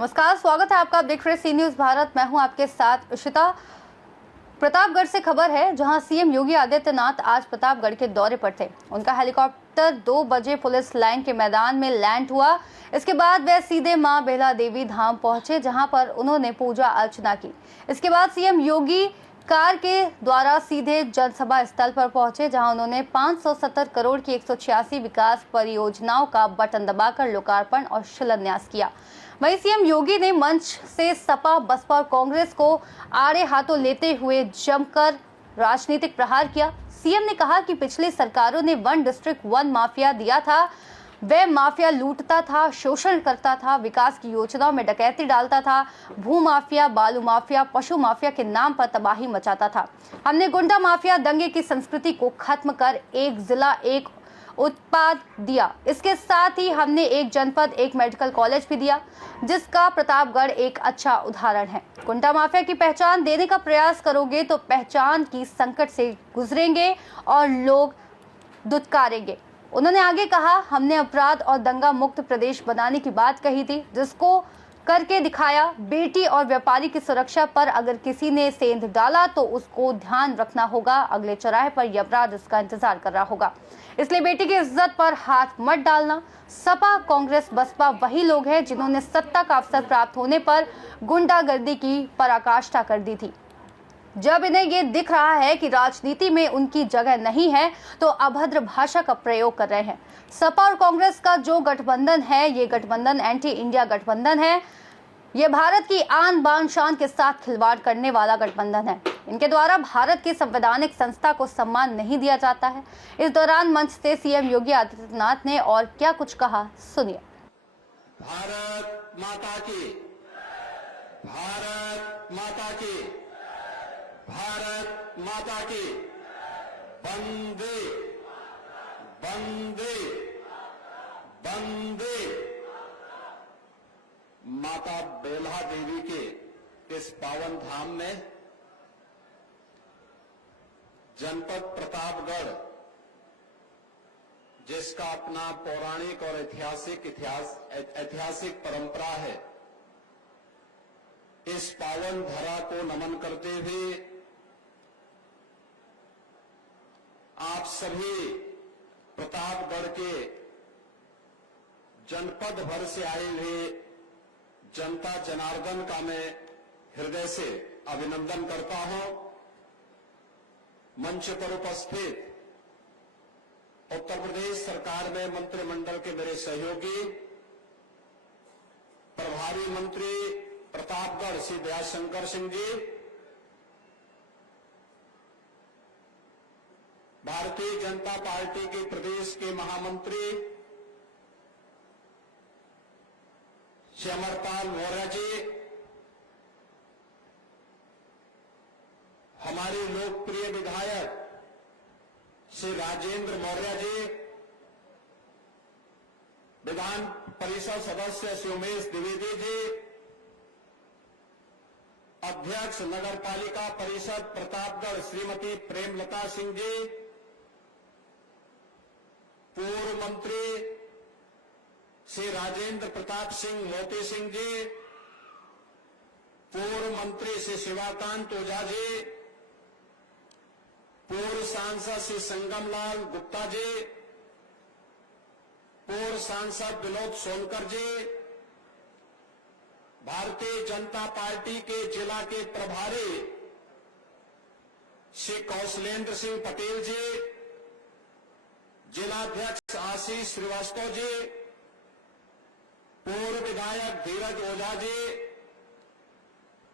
नमस्कार, स्वागत है आपका। आप देख रहे हैं सी न्यूज भारत। मैं हूं आपके साथ इशिता। प्रतापगढ़ से खबर है, जहां सीएम योगी आदित्यनाथ आज प्रतापगढ़ के दौरे पर थे। उनका हेलीकॉप्टर 2 बजे पुलिस लाइन के मैदान में लैंड हुआ। इसके बाद वे सीधे मां बेला देवी धाम पहुंचे, जहां पर उन्होंने पूजा अर्चना की। इसके बाद सीएम योगी कार के द्वारा सीधे जनसभा स्थल पर पहुंचे, जहां उन्होंने 570 करोड़ की 186 विकास परियोजनाओं का बटन दबाकर लोकार्पण और शिलान्यास किया। वहीं सीएम योगी ने मंच से सपा, बसपा और कांग्रेस को आड़े हाथों लेते हुए जमकर राजनीतिक प्रहार किया। सीएम ने कहा कि पिछली सरकारों ने 1 डिस्ट्रिक्ट 1 माफिया दिया था। वह माफिया लूटता था, शोषण करता था, विकास की योजनाओं में डकैती डालता था, भू माफिया, बालू माफिया, पशु माफिया के नाम पर तबाही मचाता था। हमने गुंडा माफिया दंगे की संस्कृति को खत्म कर एक जिला एक उत्पाद दिया। इसके साथ ही हमने एक जनपद एक मेडिकल कॉलेज भी दिया, जिसका प्रतापगढ़ एक अच्छा उदाहरण है। गुंडा माफिया की पहचान देने का प्रयास करोगे तो पहचान की संकट से गुजरेंगे और लोग दुत्कारेंगे। उन्होंने आगे कहा, हमने अपराध और दंगा मुक्त प्रदेश बनाने की बात कही थी, जिसको करके दिखाया। बेटी और व्यापारी की सुरक्षा पर अगर किसी ने सेंध डाला तो उसको ध्यान रखना होगा, अगले चौराहे पर यमराज उसका इंतजार कर रहा होगा। इसलिए बेटी की इज्जत पर हाथ मत डालना। सपा, कांग्रेस, बसपा वही लोग हैं जिन्होंने सत्ता का अवसर प्राप्त होने पर गुंडागर्दी की पराकाष्ठा कर दी थी। जब इन्हें ये दिख रहा है कि राजनीति में उनकी जगह नहीं है, तो अभद्र भाषा का प्रयोग कर रहे हैं। सपा और कांग्रेस का जो गठबंधन है, ये गठबंधन एंटी इंडिया गठबंधन है। ये भारत की आन बान शान के साथ खिलवाड़ करने वाला गठबंधन है। इनके द्वारा भारत की संवैधानिक संस्था को सम्मान नहीं दिया जाता है। इस दौरान मंच से सीएम योगी आदित्यनाथ ने और क्या कुछ कहा, सुनिए। भारत माता की, भारत माता की, भारत माता की, वंदे वंदे वंदे। माता बेला देवी के इस पावन धाम में जनपद प्रतापगढ़, जिसका अपना पौराणिक और ऐतिहासिक परंपरा है, इस पावन धरा को नमन करते हुए आप सभी प्रतापगढ़ के जनपद भर से आए हुए जनता जनार्दन का मैं हृदय से अभिनंदन करता हूं। मंच पर उपस्थित उत्तर प्रदेश सरकार में मंत्रिमंडल के मेरे सहयोगी, प्रभारी मंत्री प्रतापगढ़ श्री दयाशंकर सिंह जी, भारतीय जनता पार्टी के प्रदेश के महामंत्री श्री अमरपाल मौर्य जी, हमारे लोकप्रिय विधायक श्री राजेंद्र मौर्य जी, विधान परिषद सदस्य श्री उमेश द्विवेदी जी, अध्यक्ष नगर पालिका परिषद प्रतापगढ़ श्रीमती प्रेमलता सिंह जी, पूर्व मंत्री श्री राजेंद्र प्रताप सिंह मोती सिंह जी, पूर्व मंत्री श्री शिवाकांत ओझा जी, पूर्व सांसद श्री संगमलाल गुप्ता जी, पूर्व सांसद विनोद सोनकर जी, भारतीय जनता पार्टी के जिला के प्रभारी श्री कौशलेंद्र सिंह पटेल जी, जिलाध्यक्ष आशीष श्रीवास्तव जी, पूर्व विधायक धीरज ओझा जी,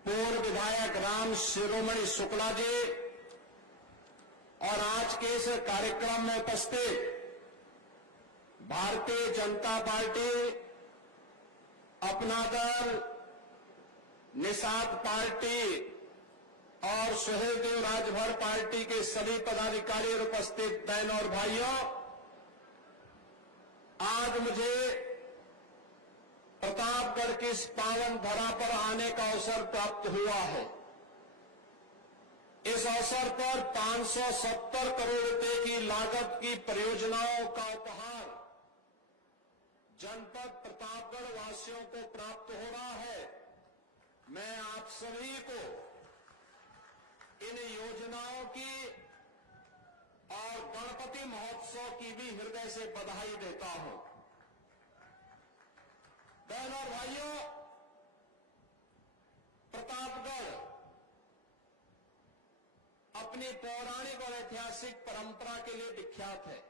पूर्व विधायक राम शिरोमणि शुक्ला जी, और आज के इस कार्यक्रम में उपस्थित भारतीय जनता पार्टी, अपना दल, निषाद पार्टी और सुहेलदेव राजभर पार्टी के सभी पदाधिकारी और उपस्थित बहनों और भाइयों, आज मुझे प्रतापगढ़ की इस पावन धरा पर आने का अवसर प्राप्त हुआ है। इस अवसर पर 570 करोड़ रुपए की लागत की परियोजनाओं का उपहार जनपद प्रतापगढ़ वासियों को प्राप्त हो रहा है। मैं आप सभी को इन योजनाओं की और गणपति महोत्सव की भी हृदय से बधाई देता हूं। बहनों और भाइयों, प्रतापगढ़ अपनी पौराणिक और ऐतिहासिक परंपरा के लिए विख्यात है।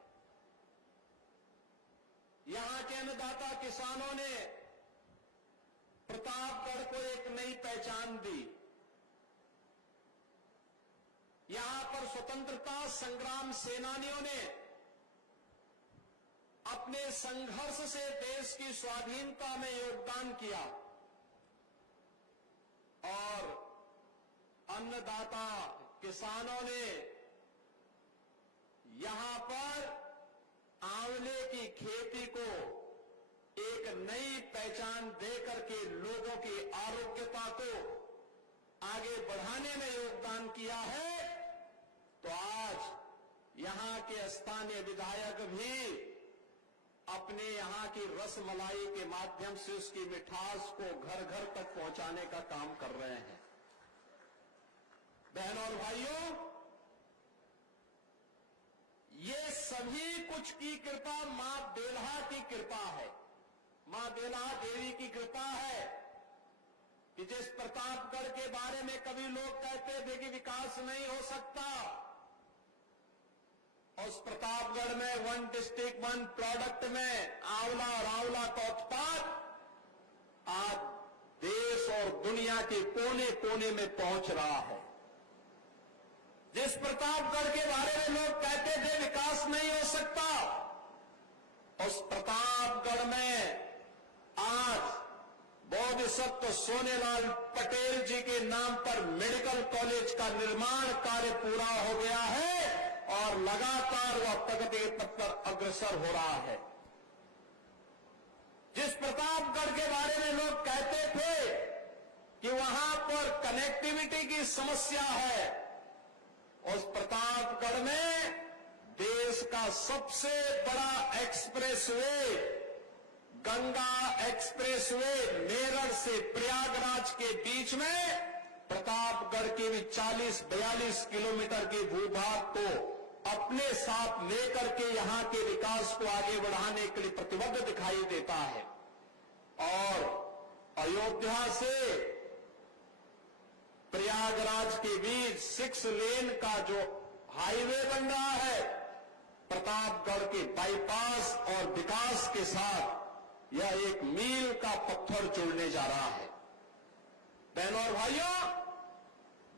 यहां के अन्नदाता किसानों ने प्रतापगढ़ को एक नई पहचान दी। यहां पर स्वतंत्रता संग्राम सेनानियों ने अपने संघर्ष से देश की स्वाधीनता में योगदान किया और अन्नदाता किसानों ने यहां पर आंवले की खेती को एक नई पहचान देकर के लोगों की आरोग्यता को आगे बढ़ाने में योगदान किया है। तो आज यहां के स्थानीय विधायक भी अपने यहां की रसमलाई के माध्यम से उसकी मिठास को घर घर तक पहुंचाने का काम कर रहे हैं। बहनों और भाइयों, ये सभी कुछ की कृपा मां बेल्हा की कृपा है। मां बेल्हा देवी की कृपा है कि जिस प्रतापगढ़ के बारे में कभी लोग कहते थे कि विकास नहीं हो सकता, उस प्रतापगढ़ में 1 डिस्ट्रिक्ट 1 प्रोडक्ट में आंवला और आंवला का उत्पाद आज देश और दुनिया के कोने कोने में पहुंच रहा है। जिस प्रतापगढ़ के बारे में लोग कहते थे विकास नहीं हो सकता, उस प्रतापगढ़ में आज बोधिसत्व सोनेलाल पटेल जी के नाम पर मेडिकल कॉलेज का निर्माण कार्य पूरा हो गया है और लगातार वह प्रगति के पथ पर अग्रसर हो रहा है। जिस प्रतापगढ़ के बारे में लोग कहते थे कि वहां पर कनेक्टिविटी की समस्या है, उस प्रतापगढ़ में देश का सबसे बड़ा एक्सप्रेसवे गंगा एक्सप्रेसवे मेरठ से प्रयागराज के बीच में प्रतापगढ़ के भी 40-42 किलोमीटर के भूभाग को अपने साथ लेकर के यहां के विकास को आगे बढ़ाने के लिए प्रतिबद्ध दिखाई देता है। और अयोध्या से प्रयागराज के बीच 6 लेन का जो हाईवे बन रहा है, प्रतापगढ़ के बाईपास और विकास के साथ यह एक मील का पत्थर जोड़ने जा रहा है। बहनों और भाइयों,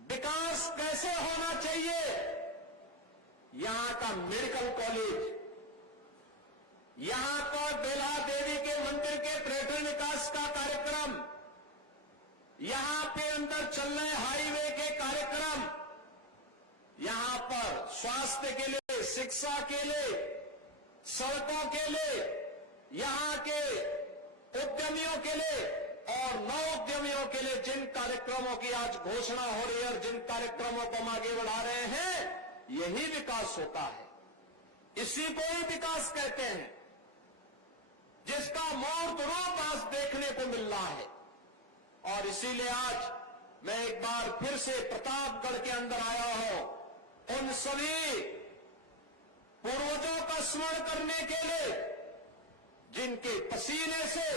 विकास कैसे होना चाहिए? यहां का मेडिकल कॉलेज, यहां का बेल्हा देवी के मंदिर के पर्यटन विकास का कार्यक्रम, यहां पे अंदर चल रहे हाईवे के कार्यक्रम, यहां पर स्वास्थ्य के लिए, शिक्षा के लिए, सड़कों के लिए, यहां के उद्यमियों के लिए और नव उद्यमियों के लिए जिन कार्यक्रमों की आज घोषणा हो रही है और जिन कार्यक्रमों को हम आगे बढ़ा रहे हैं, यही विकास होता है। इसी को ही विकास कहते हैं, जिसका मूर्त रूप आज देखने को मिल रहा है। और इसीलिए आज मैं एक बार फिर से प्रतापगढ़ के अंदर आया हूं उन सभी पूर्वजों का स्मरण करने के लिए जिनके पसीने से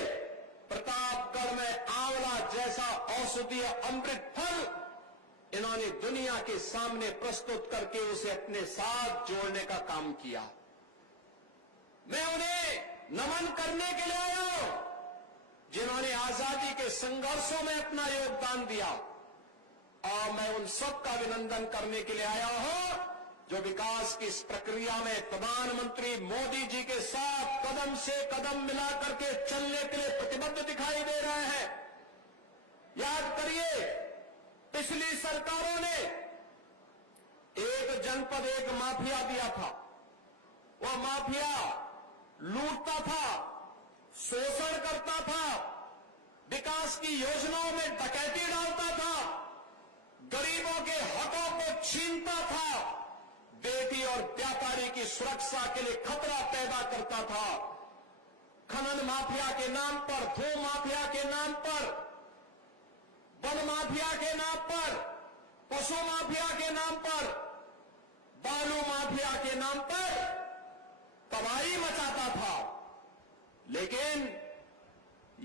प्रतापगढ़ में आंवला जैसा औषधीय अमृत फल इन्होंने दुनिया के सामने प्रस्तुत करके उसे अपने साथ जोड़ने का काम किया। मैं उन्हें नमन करने के लिए आया हूं जिन्होंने आजादी के संघर्षों में अपना योगदान दिया, और मैं उन सबका अभिनंदन करने के लिए आया हूं जो विकास की इस प्रक्रिया में प्रधानमंत्री मोदी जी के साथ कदम से कदम मिलाकर के चलने के लिए प्रतिबद्ध दिखाई दे रहे हैं। याद करिए, पिछली सरकारों ने एक जनपद एक माफिया दिया था। वह माफिया लूटता था, शोषण करता था, विकास की योजनाओं में डकैती डालता था, गरीबों के हकों को छीनता था, बेटी और व्यापारी की सुरक्षा के लिए खतरा पैदा करता था। खनन माफिया के नाम पर, भू माफिया के नाम पर, वन माफिया के नाम पर, पशु माफिया के नाम पर, बालू माफिया के नाम पर तबाही मचाता था। लेकिन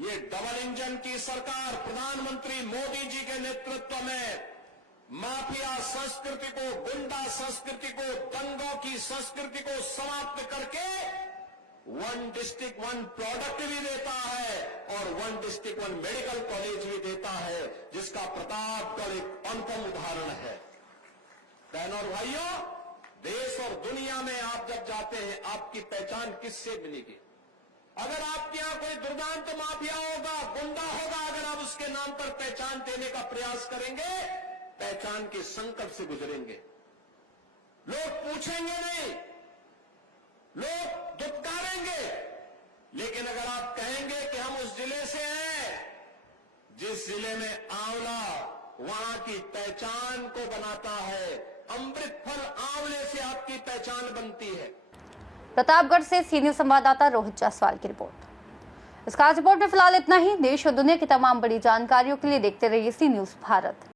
ये डबल इंजन की सरकार प्रधानमंत्री मोदी जी के नेतृत्व में माफिया संस्कृति को, गुंडा संस्कृति को, दंगों की संस्कृति को समाप्त करके वन डिस्ट्रिक्ट वन प्रोडक्ट भी देता है और one district one medical college भी देता है, जिसका प्रतापगढ़ एक अनुपम उदाहरण है। बहनों और भाइयों, देश और दुनिया में आप जब जाते हैं, आपकी पहचान किससे मिलेगी? अगर आपके यहां कोई दुर्दांत माफिया होगा, गुंडा होगा, अगर आप उसके नाम पर पहचान देने का प्रयास करेंगे, पहचान के संकट से गुजरेंगे। लोग पूछेंगे नहीं, लोग दुत्कारेंगे, लेकिन अगर आप कहेंगे कि हम उस जिले से हैं जिस जिले में आंवला वहां की पहचान को बनाता है, अमृत फल आंवले से आपकी पहचान बनती है। प्रतापगढ़ से सीनियर संवाददाता रोहित जायसवाल की रिपोर्ट। इस खास रिपोर्ट में फिलहाल इतना ही। देश और दुनिया की तमाम बड़ी जानकारियों के लिए देखते रहिए सी न्यूज़ भारत।